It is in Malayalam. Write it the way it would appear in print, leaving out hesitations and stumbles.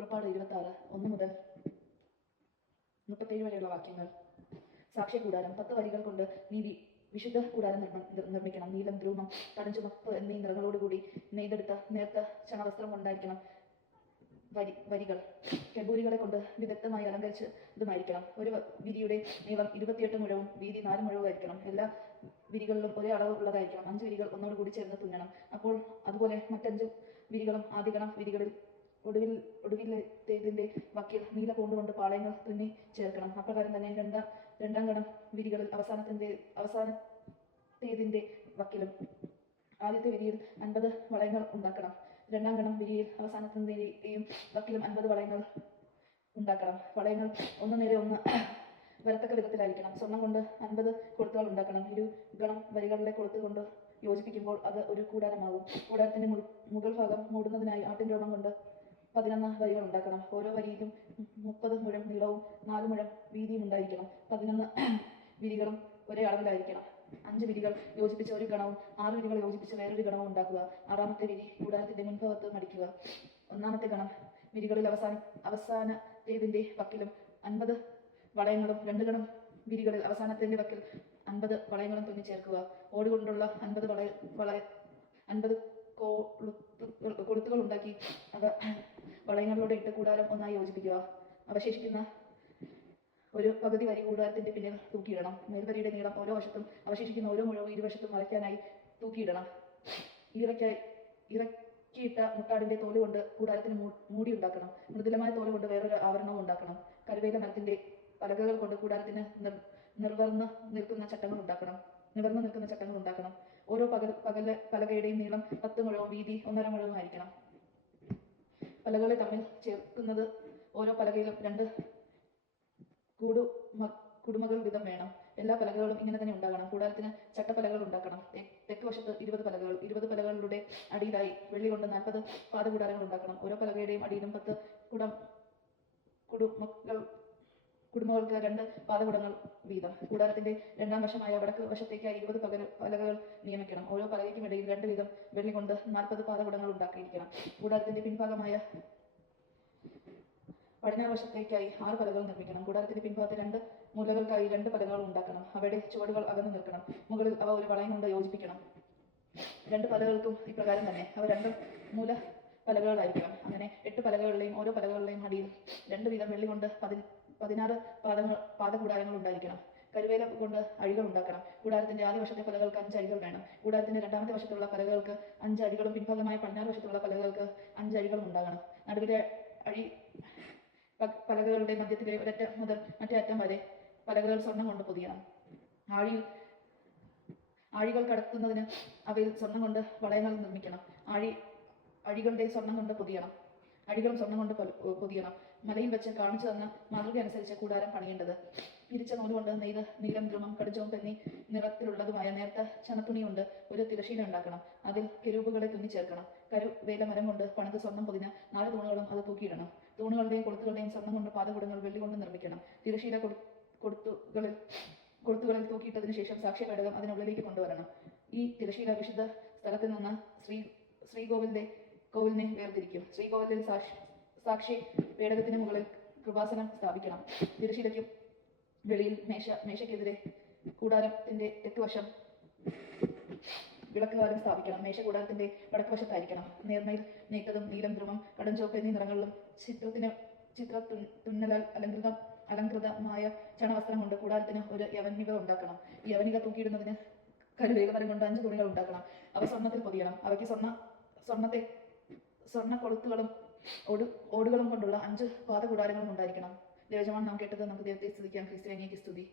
പുറപ്പാട് 26 1 മുതൽ 37 വരെയുള്ള വാക്യങ്ങൾ. സാക്ഷ്യ കൂടാരം 10 വരികൾ കൊണ്ട് നീ വിശുദ്ധ കൂടാരം നിർമ്മിക്കണം. നീലം, ധ്രുവം, കടുംചുവപ്പ് എന്നീ നിറങ്ങളോടുകൂടി നെയ്തെടുത്ത നേർത്ത ചണവസ്ത്രം കൊണ്ടായിരിക്കണം വരികൾ. കെബൂരികളെ കൊണ്ട് വിദഗ്ധമായി അലങ്കരിച്ചതുമായിരിക്കണം. ഒരു വിരിയുടെ നീളം 28 മുഴവും വീതി 4 മുഴവും ആയിരിക്കണം. എല്ലാ വിരികളിലും ഒരേ അളവ് ഉള്ളതായിരിക്കണം. 5 വിരികൾ ഒന്നോട് കൂടി ചേർന്ന് തുന്നണം. അതുപോലെ മറ്റ്5 വിരികളും ആദ്യ വിരികളിൽ ഒടുവിലത്തേതിന്റെ വക്കിൽ നീല കൊണ്ട് പാളയങ്ങൾ തുന്നി ചേർക്കണം. അപ്രകാരം തന്നെ രണ്ടാം ഗണം വിരികളിൽ അവസാനത്തേതിന്റെ വക്കിലും ആദ്യത്തെ വിരിയിൽ 50 വളയങ്ങൾ ഉണ്ടാക്കണം. രണ്ടാം ഗണം വിരിയിൽ അവസാനത്തേയും വക്കിലും 50 വളയങ്ങൾ ഉണ്ടാക്കണം. വളയങ്ങൾ ഒന്ന് നേരെ ഒന്ന് വരത്തക്ക വിധത്തിലായിരിക്കണം. സ്വർണം കൊണ്ട് 50 കൊളുത്തുകൾ ഉണ്ടാക്കണം. ഗണം വരികളിലെ കൊളുത്ത് കൊണ്ട് യോജിപ്പിക്കുമ്പോൾ അത് ഒരു കൂടാരമാകും. കൂടാരത്തിന്റെ മുകൾ ഭാഗം മൂടുന്നതിനായി ആട്ടിൻ രോമം കൊണ്ട് 11 വരികൾ ഉണ്ടാക്കണം. ഓരോ വരിയിലും 30 മുഴം നീളവും 4 മുഴം വീതിയും ഉണ്ടായിരിക്കണം. 11 വിരികളും ഒരേ അളവിലായിരിക്കണം. 5 വിരികൾ യോജിപ്പിച്ച് ഒരു ഗണവും 6 വിരികൾ യോജിപ്പിച്ച് വേറൊരു ഗണവും ഉണ്ടാക്കുക. 6ാമത്തെ വിരി കൂടാരത്തിന്റെ മുൻഭാഗത്ത് മടിക്കുക. 1ാമത്തെ ഗണം വിരികളിൽ അവസാനത്തേതിന്റെ വക്കിലും 50 വളയങ്ങളും 2 ഗണം വിരികളിൽ അവസാനത്തിന്റെ വക്കിൽ 50 വളയങ്ങളും തുന്നി ചേർക്കുക. ഓടുകൊണ്ടുള്ള 50 കൊളുത്തുകൾ ഉണ്ടാക്കി അവ വളയങ്ങളിലൂടെ ഇട്ട് കൂടാരം ഒന്നായി യോജിപ്പിക്കുക. അവശേഷിക്കുന്ന ഒരു പകുതി വരി കൂടാരത്തിന്റെ പിന്നിൽ തൂക്കിയിടണം. മേൽവരിയുടെ നീളം ഓരോ വശത്തും അവശേഷിക്കുന്ന ഓരോ മുഴവും ഇരുവശത്തും മറയ്ക്കാനായി തൂക്കിയിടണം. ഇറക്കിയിട്ട മുട്ടാടിന്റെ തോല് കൊണ്ട് കൂടാരത്തിന് മൂടി ഉണ്ടാക്കണം. മൃദുലമായ തോല് കൊണ്ട് വേറൊരു ആവരണവും ഉണ്ടാക്കണം. കരുവേല മരത്തിന്റെ പലകകൾ കൊണ്ട് കൂടാരത്തിന് നിവർന്ന് നിൽക്കുന്ന ചട്ടങ്ങൾ ഉണ്ടാക്കണം. ഓരോ പലകയുടെയും നീളം 10 മുഴവും വീതി 1.5 മുഴവും ആയിരിക്കണം. പലകളെ തമ്മിൽ ചേർക്കുന്നത് ഓരോ പലകയിലും 2 കുടുമകൾ വീതം വേണം. എല്ലാ പലകകളും ഇങ്ങനെ തന്നെ ഉണ്ടാകണം. കൂടാരത്തിന് ചട്ടപ്പലകൾ ഉണ്ടാക്കണം. തെക്ക് വശത്ത് 20 പലകകൾ. 20 പലകളുടെ അടിയിലായി വെള്ളി കൊണ്ട് 40 പാദകൂടാരങ്ങൾ ഉണ്ടാക്കണം. ഓരോ പലകയുടെയും അടിയിലും 10 കുടുമകൾക്ക് 2 പാദകുടങ്ങൾ വീതം. കൂടാരത്തിന്റെ രണ്ടാം വശമായ വടക്ക് വശത്തേക്കായി 20 പലകകൾ നിയമിക്കണം. ഓരോ പലകയ്ക്കും ഇടയിൽ 2 വീതം വെള്ളി കൊണ്ട് 40 പാദകുടങ്ങൾ ഉണ്ടാക്കിയിരിക്കണം. കൂടാരത്തിന്റെ പിൻഭാഗമായ പടിഞ്ഞാറ് വശത്തേക്കായി 6 പലകകൾ നിർമ്മിക്കണം. കൂടാരത്തിന്റെ പിൻഭാഗത്ത് 2 മൂലകൾക്കായി 2 പലകകൾ ഉണ്ടാക്കണം. അവയുടെ ചുവടുകൾ അകന്നു നിൽക്കണം. മുകളിൽ അവ ഒരു വളയം കൊണ്ട് യോജിപ്പിക്കണം. 2 പലകൾക്കും ഇപ്രകാരം തന്നെ അവ 2 മൂല പലകകളായിരിക്കണം. അങ്ങനെ 8 പലകകളിലെയും ഓരോ പലകകളിലെയും അടിയിൽ 2 വീതം വെള്ളി കൊണ്ട് 16 പാദകൂടാരങ്ങൾ ഉണ്ടായിരിക്കണം. കരുവേല കൊണ്ട് അഴികൾ ഉണ്ടാക്കണം. കൂടാരത്തിന്റെ ആദ്യ വശത്തെ പലകൾക്ക് 5 അഴികൾ വേണം. കൂടാരത്തിന്റെ രണ്ടാമത്തെ വശത്തുള്ള പലകൾക്ക് 5 അഴികളും പിൻഭാഗമായ പടിഞ്ഞാറ് വശത്തുള്ള പലകൾക്ക് 5 അഴികളും ഉണ്ടാകണം. നടുവിലെ അഴി പലകകളുടെ മധ്യത്തിലെ ഒരറ്റം മുതൽ മറ്റേ അറ്റം വരെ പലകകൾ സ്വർണം കൊണ്ട് പൊതിയണം. ആഴികൾ കടത്തുന്നതിന് അവയിൽ സ്വർണം കൊണ്ട് വളയങ്ങൾ നിർമ്മിക്കണം. അഴികളുടെ സ്വർണം കൊണ്ട് പൊതിയണം. അഴികളും സ്വർണം കൊണ്ട് പൊതിയണം. മലയിൽ വെച്ച് കാണിച്ചു തന്ന മാതൃക അനുസരിച്ച് കൂടാരം പണിയേണ്ടത്. പിരിച്ച നൂല് കൊണ്ട് നീലം, ധ്രുവം, കടുംചുവപ്പ് എന്നീ നിറത്തിലുള്ളതുമായ നേർത്ത ചണത്തുണി കൊണ്ട് ഒരു തിരശീല ഉണ്ടാക്കണം. അതിൽ കെരൂബുകളെ തുന്നി ചേർക്കണം. കരുവേല മരം കൊണ്ട് പണിത് സ്വർണം പൊതിഞ്ഞ 4 തൂണുകളും അത് തൂക്കിയിടണം. തൂണുകളുടെയും കൊളുത്തുകളുടെയും സ്വർണം കൊണ്ട് പാദകുടങ്ങൾ വെള്ളി കൊണ്ട് നിർമ്മിക്കണം. തിരശീല കൊളുത്തുകളിൽ തൂക്കിയിട്ടതിനു ശേഷം സാക്ഷ്യപേടകം അതിനുള്ളിലേക്ക് കൊണ്ടുവരണം. ഈ തിരശീല വിശുദ്ധ സ്ഥലത്തിൽ നിന്ന് ശ്രീകോവിലിനെ വേർതിരിക്കും. ശ്രീകോവിലിൽ സാക്ഷി പേടകത്തിന് മുകളിൽ കൃപാസനം സ്ഥാപിക്കണം. തിരശീലയ്ക്കും വെളിയിൽ മേശയ്ക്കെതിരെ കൂടാരത്തിന്റെ തെക്കുവശം വിളക്കുവാരം സ്ഥാപിക്കണം. മേശ കൂടാരത്തിന്റെ വടക്ക് വശത്തായിരിക്കണം. നേർമയിൽ നെയ്ത്തതും നീലം, ധ്രുവം, കടുംചുവപ്പ് എന്നീ നിറങ്ങളിലും തുന്നലാൽ അലങ്കൃതമായ ചണവസ്ത്രം കൊണ്ട് കൂടാരത്തിന് ഒരു യവനിക ഉണ്ടാക്കണം. ഈ യവനിക തൂക്കിയിടുന്നതിന് കരുവേല മരം കൊണ്ട് 5 തുണികൾ ഉണ്ടാക്കണം. അവ സ്വർണ്ണത്തിൽ പൊതിയണം. അവയ്ക്ക് സ്വർണ്ണ കൊളുത്തുകളും ഓടുകളും കൊണ്ടുള്ള 5 പാദകൂടാരങ്ങളും ഉണ്ടായിരിക്കണം. ദൈവജനമാണ് നാം കേട്ടത്. നമുക്ക് ദൈവത്തെ സ്തുതിക്കാം. ക്രിസ്തുവിനെ സ്തുതി.